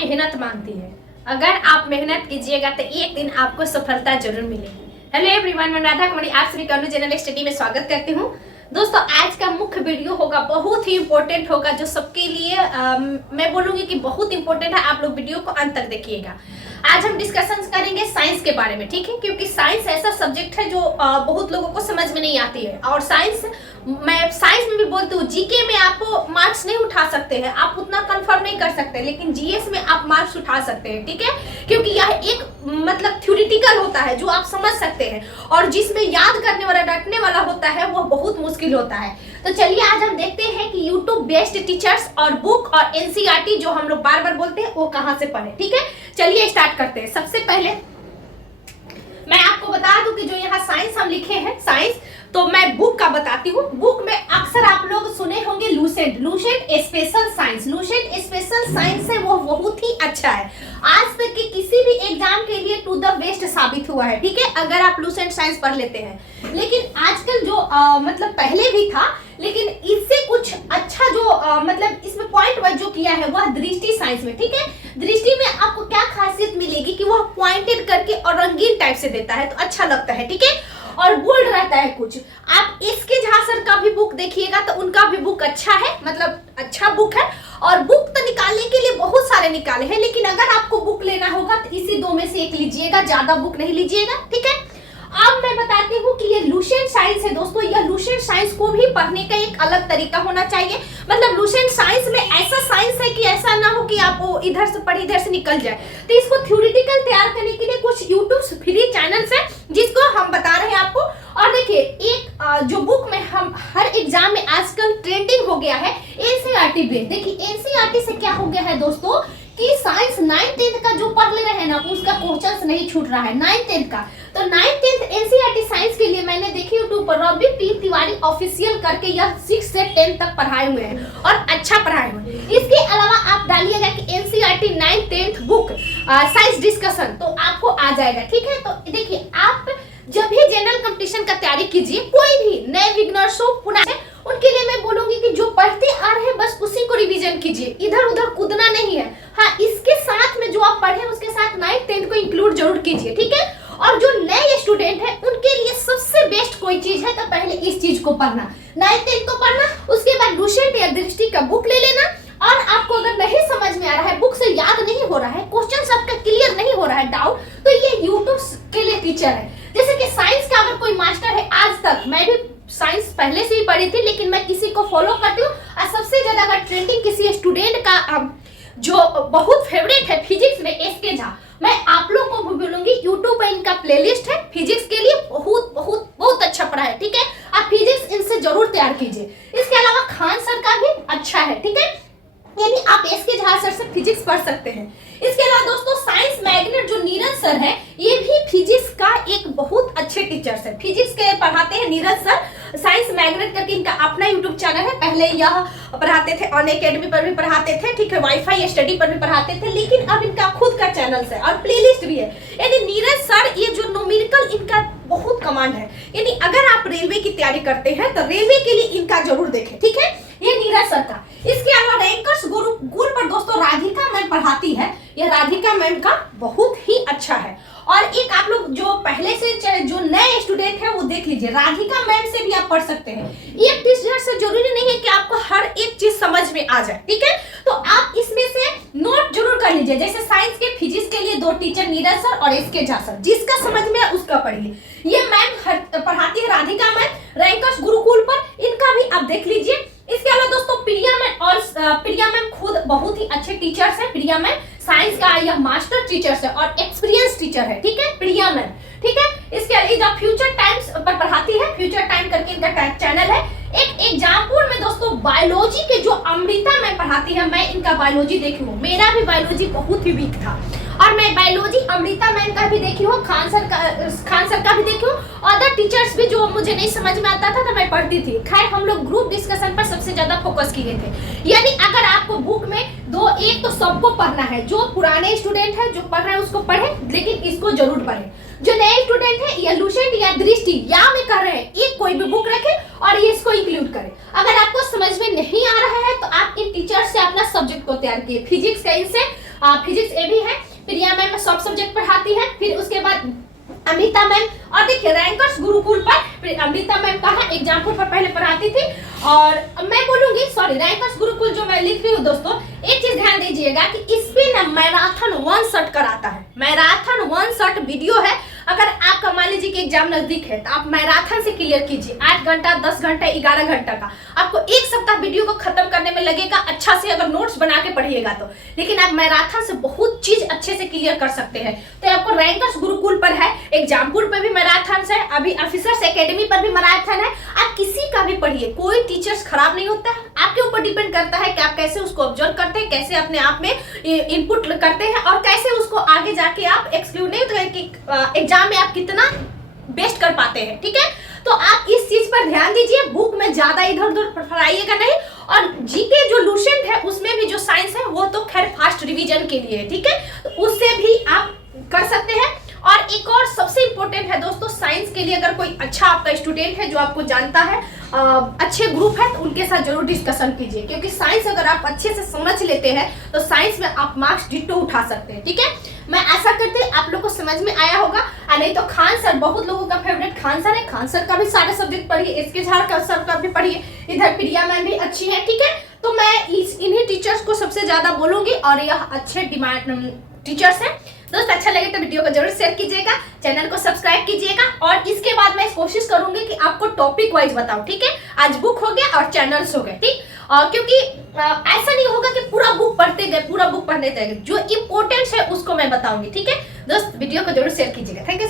मेहनत मांगती है। अगर आप मेहनत कीजिएगा तो एक दिन आपको सफलता जरूर मिलेगी। हेलो एवरीवन, मैं राधा कुमारी आप सभी का अनु जनरल स्टडी में स्वागत करती हूँ। दोस्तों, आज का मुख्य वीडियो होगा, बहुत ही इंपॉर्टेंट होगा, जो सबके लिए मैं बोलूँगी कि बहुत इंपॉर्टेंट है। आप लोग वीडियो को अंत तक देखिएगा। आज हम डिस्कशन करेंगे साइंस के बारे में, ठीक है, क्योंकि साइंस ऐसा सब्जेक्ट है जो बहुत लोगों को समझ में नहीं आती है। और मैं साइंस में भी बोलती हूँ, जीके में आप मार्क्स नहीं उठा सकते हैं, आप उतना कंफर्म नहीं कर सकते, लेकिन जीएस में आप मार्क्स उठा सकते हैं, ठीक है, क्योंकि यह एक मतलब थ्योरेटिकल होता है जो आप समझ सकते हैं, और जिसमें याद करने वाला रटने वाला होता है वो बहुत मुश्किल होता है। तो चलिए आज हम देखते हैं कि यूट्यूब बेस्ड टीचर्स और बुक और एनसीईआरटी जो हम लोग बार बार बोलते हैं वो कहाँ से पढ़े, ठीक है। चलिए स्टार्ट करते हैं। सबसे पहले मैं आपको बता दूं कि जो यहाँ साइंस हम लिखे हैं साइंस, तो मैं बुक का बताती हूँ। बुक में अक्सर आप लोग सुने होंगे Lucent special science. Lucent special science है वो बहुत ही अच्छा है, आज तक के किसी भी एग्जाम के लिए टू द बेस्ट साबित हुआ है, ठीक है, अगर आप लूसेंट साइंस पढ़ लेते हैं। लेकिन आजकल जो मतलब पहले भी था, लेकिन इससे कुछ अच्छा जो मतलब इसमें पॉइंट वाइज जो किया है वह दृष्टि साइंस में, ठीक है। दृष्टि में आपको क्या खासियत मिलेगी कि वह पॉइंटेड करके और रंगीन टाइप से देता है, तो अच्छा लगता है, ठीक है, और बोल्ड रहता है कुछ। आप इसके झा सर का भी बुक देखिएगा तो उनका भी बुक अच्छा है, मतलब अच्छा बुक है। और बुक तो निकालने के लिए बहुत सारे निकाले हैं, लेकिन अगर आपको बुक लेना होगा तो इसी दो में से एक लीजिएगा, ज्यादा बुक नहीं लीजिएगा, ठीक है। अब मैं बताती हूँ कि ये लूसेंट साइंस है दोस्तों। यह लूसेंट साइंस को भी पढ़ने का एक अलग तरीका होना चाहिए। मतलब लूसेंट साइंस में ऐसा साइंस है कि ऐसा ना हो कि आप इधर से पढ़ इधर से निकल जाए। तो इसको थ्योरेटिकल तैयार करने के लिए कुछ यूट्यूब फ्री चैनल्स है जिसको हम बता रहे हैं आपको। और देखिए, एक जो बुक में हम हर एग्जाम में आजकल ट्रेंडिंग हो गया है एनसीईआरटी बेस्ड। देखिए एनसीईआरटी से क्या हो गया है दोस्तों कि साइंस 9th 10th का जो पढ़ ले रहे हैं ना, उसका क्वेश्चंस नहीं छूट रहा है 9th 10th का। तो 9th 10th एनसीईआरटी साइंस के लिए मैंने देखी यूट्यूब पर रवि पी तिवारी ऑफिशियल करके यह 6 से 10 तक पढ़ाए हुए हैं और अच्छा पढ़ाए हुए हैं। इसके अलावा आप डालिएगा कि NCERT 9th 10th book science discussion, तो आपको आ जाएगा, ठीक है। तो देखिए, आप जब भी जनरल कंपटीशन का तैयारी कीजिए, कोई भी नए बिगनर्स हो पुराने, उनके लिए मैं बोलूंगी कि जो पढ़ते आ रहे हैं बस उसी को रिवीजन कीजिए, इधर उधर कूदना नहीं है। हाँ, इसके साथ में जो आप पढ़े उसके साथ 9th 10th को इंक्लूड जरूर कीजिए, ठीक है। और जो नए स्टूडेंट हैं उनके लिए सबसे बेस्ट कोई चीज है तो पहले इस चीज को पढ़ना, 9th 10th को पढ़ना, उसके बाद लूसेंट या दृष्टि का बुक ले लेना। और आपको अगर नहीं समझ में आ रहा है, बुक से याद नहीं हो रहा है, क्वेश्चन आपका क्लियर नहीं हो रहा है, डाउट, तो ये यूट्यूब के लिए टीचर है। जैसे कि साइंस का अगर कोई मास्टर है, आज तक मैं भी साइंस पहले से ही पढ़ी थी, लेकिन मैं किसी को फॉलो करती हूँ, और सबसे ज्यादा अगर ट्रेंडिंग किसी स्टूडेंट का जो बहुत फेवरेट है फिजिक्स में, एसके झा, मैं आप लोग को भी बोलूंगी यूट्यूब पे इनका प्लेलिस्ट है फिजिक्स के लिए, बहुत बहुत बहुत अच्छा पढ़ा है, ठीक है। आप फिजिक्स इनसे जरूर तैयार कीजिए। इसके अलावा खान सर का भी अच्छा है, ठीक है, यानी आप एसके झा सर से फिजिक्स पढ़ सकते हैं। इसके अलावा दोस्तों साइंस मैग्नेट जो नीरज सर है, ये भी फिजिक्स का एक बहुत अच्छे टीचर्स है, फिजिक्स के पढ़ाते हैं नीरज सर। साइंस मैग्नेट करके इनका अपना यूट्यूब चैनल है, पहले यह पढ़ाते थे अन अकेडमी पर भी पढ़ाते थे, ठीक है, वाईफाई स्टडी पर भी पढ़ाते थे, लेकिन अब इनका खुद का चैनल है और प्लेलिस्ट भी है। यानी नीरज सर, ये जो न्यूमेरिकल इनका बहुत कमांड है, यानी अगर आप रेलवे की तैयारी करते हैं तो रेलवे के लिए इनका जरूर देखें, ठीक है, ये नीरज सर का। इसके अलावा रैंकर्स गुरुकुल पर दोस्तों राधिका मैम पढ़ाती है, यह राधिका मैम का बहुत ही अच्छा है। और एक आप लोग जो पहले से जो नए स्टूडेंट है वो देख लीजिए, राधिका मैम से भी आप पढ़ सकते हैं। एक टीचर से जरूरी नहीं है कि आपको हर एक चीज समझ में आ जाए, ठीक है, तो आप इसमें से नोट जरूर कर लीजिए। जैसे साइंस के फिजिक्स के लिए 2 टीचर नीरज सर और एसके झा सर, जिसका समझ में है उसका पढ़िए। ये मैम पढ़ाती है राधिका मैम रैंकर्स गुरुकुल पर, इनका भी आप देख लीजिए। इसके अलावा दोस्तों प्रिया मैम, और प्रिया मैम खुद बहुत ही अच्छे टीचर्स हैं। प्रिया मैम साइंस का यह मास्टर टीचर्स है और एक्सपीरियंस टीचर है, ठीक है, प्रिया मैम, ठीक है। इसके अलावा फ्यूचर टाइम्स पर पढ़ाती है, फ्यूचर टाइम करके इनका चैनल है। एक एग्जाम्पल में दोस्तों बायोलॉजी के जो अमृता मैम पढ़ाती है, मैं इनका बायोलॉजी देखी हूँ, मेरा भी बायोलॉजी बहुत ही वीक था और मैं बायोलॉजी अमृता मैम का भी देखी हूँ, खान सर का भी देखी हूँ, अदर टीचर्स भी जो मुझे नहीं समझ में आता था तो मैं पढ़ती थी। खैर, हम लोग ग्रुप डिस्कशन पर सबसे ज्यादा फोकस किए थे। यानी अगर आपको बुक में एक तो सबको पढ़ना है, जो पुराने स्टूडेंट है जो पढ़ रहे हैं उसको पढ़े, लेकिन इसको जरूर पढ़े। जो नए स्टूडेंट है या लूसेंट या दृष्टि या में कर रहे हैं, एक कोई भी बुक रखें और ये इसको इंक्लूड करें। अगर आपको समझ में नहीं आ रहा है तो आप इन टीचर से अपना सब्जेक्ट को तैयार किए, फिजिक्स का इनसे फिजिक्स ए भी है, प्रिया मैम सब सब्जेक्ट पढ़ाती है, फिर उसके बाद अमिता मैम, और देखिए रैंकर्स गुरुकुल पर अमिता मैम का है एग्जाम्पल पर पहले पढ़ाती थी, और मैं बोलूंगी सॉरी रैंकर्स गुरुकुल जो मैं लिख रही हूँ दोस्तों, एक चीज ध्यान दीजिएगा कि इस पे ना मैराथन 1 शॉट कराता है, मैराथन 1 शॉट वीडियो है। अगर आपका मान लीजिए कि एग्जाम नजदीक है तो आप मैराथन से क्लियर कीजिए, 8 घंटा 10 घंटा 11 घंटा का आपको एक सप्ताह वीडियो को खत्म करने में लगेगा, अच्छा से अगर नोट्स बना के पढ़िएगा तो, लेकिन आप मैराथन से बहुत चीज अच्छे से क्लियर कर सकते हैं। तो आपको रैंकर्स गुरुकुल पर है, एग्जामपुर पर भी मैराथन है, अभी ऑफिसर्स एकेडमी पर भी मैराथन है। आप किसी का भी पढ़िए, कोई टीचर्स खराब नहीं होता है, आपके ऊपर डिपेंड करता है कि आप कैसे उसको ऑब्जर्व करते हैं, कैसे अपने आप में इनपुट करते हैं, और कैसे उसको आगे जाके आप एक्सक्लूड नहीं होते कि एग्जाम में आप कितना बेस्ट कर पाते हैं। ठीक है, तो आप इस चीज पर ध्यान दीजिए, बुक में ज्यादा इधर उधर पढ़ाइएगा नहीं, और जीके जो लूसेंट है उसमें भी जो साइंस है वो तो खैर फास्ट रिवीजन के लिए, ठीक है, तो उससे भी आप कर सकते हैं। और एक और सबसे इंपॉर्टेंट है दोस्तों, साइंस के लिए अगर कोई अच्छा आपका स्टूडेंट है जो आपको जानता है, अच्छे ग्रुप है, तो उनके साथ जरूर डिस्कशन कीजिए, क्योंकि साइंस अगर आप अच्छे से समझ लेते हैं तो साइंस में आप मार्क्स डिट्टो उठा सकते हैं। ठीक है, मैं आशा करती हूँ आप लोग को समझ में आया होगा। नहीं तो खान सर, बहुत लोगों का फेवरेट खान सर है, खान सर का भी सारे सब्जेक्ट पढ़िए, इसके झाड़ का सर का भी पढ़िए, इधर प्रिया मैम भी अच्छी है। ठीक है, तो मैं इन्हीं टीचर्स को सबसे ज्यादा बोलूंगी, और यह अच्छे डिमांड टीचर्स हैं। दोस्त अच्छा लगे तो वीडियो को जरूर शेयर कीजिएगा, चैनल को सब्सक्राइब कीजिएगा, और इसके बाद मैं कोशिश करूंगी कि आपको टॉपिक वाइज बताऊं। ठीक है, आज बुक हो गया और चैनल्स हो गए, ठीक, क्योंकि ऐसा नहीं होगा कि पूरा बुक पढ़ते गए, पूरा बुक पढ़ने गए, जो इंपॉर्टेंट है उसको मैं बताऊंगी। ठीक है दोस्त, वीडियो को जरूर शेयर कीजिएगा। Thank you.